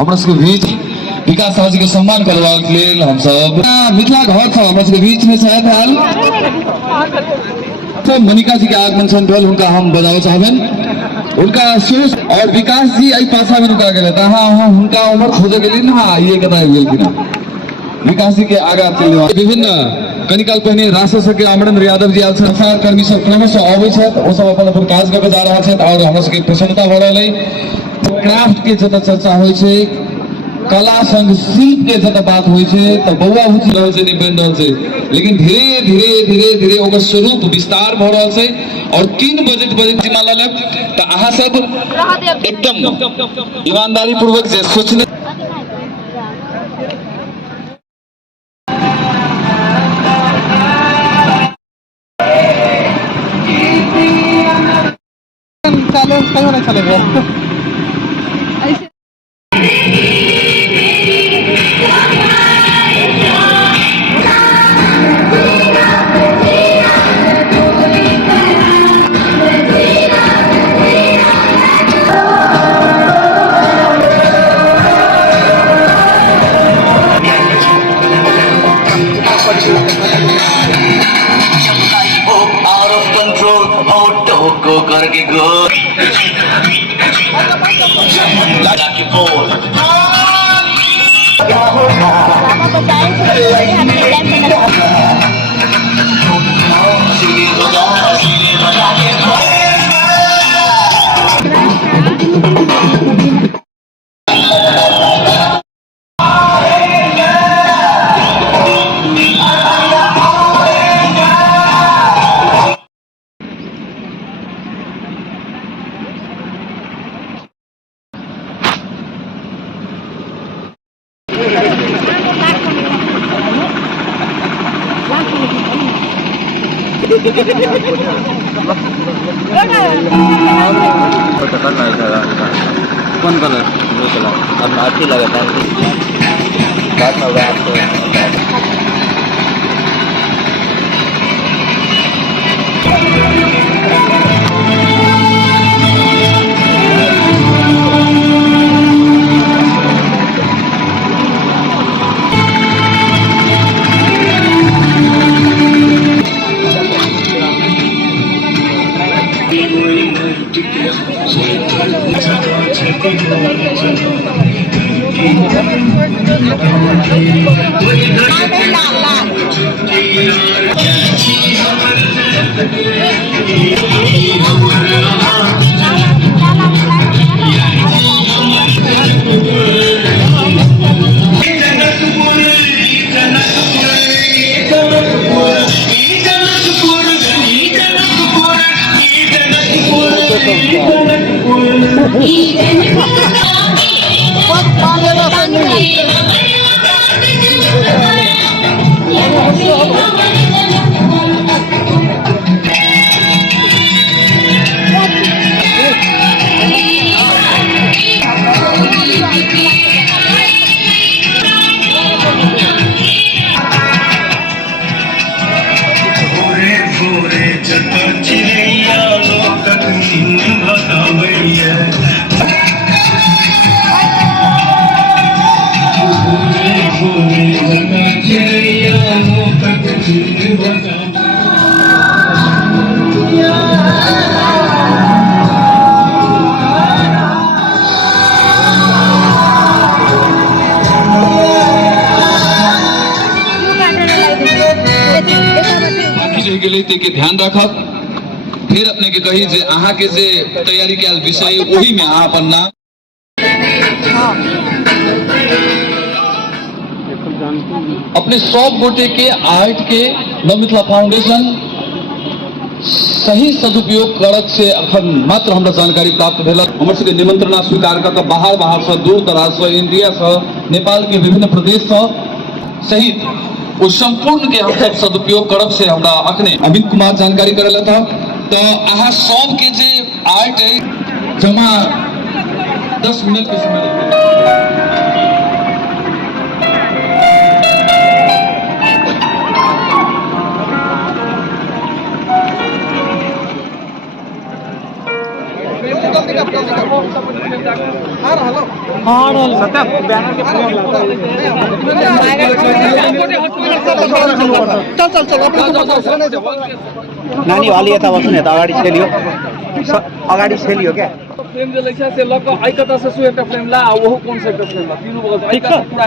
अपना सबके बीच विकास साहब जी के सम्मान करवाक लेल हम सब मिथिला घर था अपना सबके बीच में शायद हाल तो मनिका जी के आगमन छन ढोल उनका हम बजावे चाहबेन उनका सोच और विकास जी आई पासा में रुका गेले ता हां उनका उम्र खोजे गेली ना ये कथा गेल कि ना विकास जी के आगा चलने विभिन्न कनिकाल पहिने राष्ट्र के अमरेंद्र यादव जी संसार कर्मी सब क्रमशः अबै छथि ओ सब अपन अपन काज करके जा रहल छथि और हमरा सबके प्रसन्नता भ रहल है क्राफ्ट के जत चर्चा होइ छै कला संग शिल्प के जत बात होइ छै त बौआ बुझि रहल छै नि बनि रहल छै लेकिन धीरे धीरे धीरे धीरे ओकर स्वरूप विस्तार भ रहल छै और 3 बजट जिम्मा लेलक त अहाँ सब एकदम ईमानदारी पूर्वक जे सोचने चलेगा करके गो लगा के बोल क्या होगा कौन कलर ब्लू कलर अब अच्छी लगता है बात में आपको के ध्यान रखब फिर अपने के कही जे अहाँ के जे तैयारी के विषय वही में अहाँ अपन नाम अपने सब गोटे के आर्ट के नवमिथिला फाउंडेशन सही सदुपयोग करत से अखन मात्र हमरा जानकारी प्राप्त भेल हमर सबके निमंत्रणा स्वीकार कर बाहर से दूर दराज से इंडिया से नेपाल के विभिन्न प्रदेश से सहित उस संपूर्ण के हम सब सदुपयोग करब से हमरा अखने अमित कुमार जानकारी करेला था तो अहाँ सब के जे आर्ट है जमा 10 मिनट के समय नानी अलि यता बस्नु यता अगाडि छेलियो क्या फ्रेम जे लै छ से लक आइकता से सु एउटा फ्रेम ला ओहो कन्सेप्ट फ्रेम ला तीनों बगल आइकता पूरा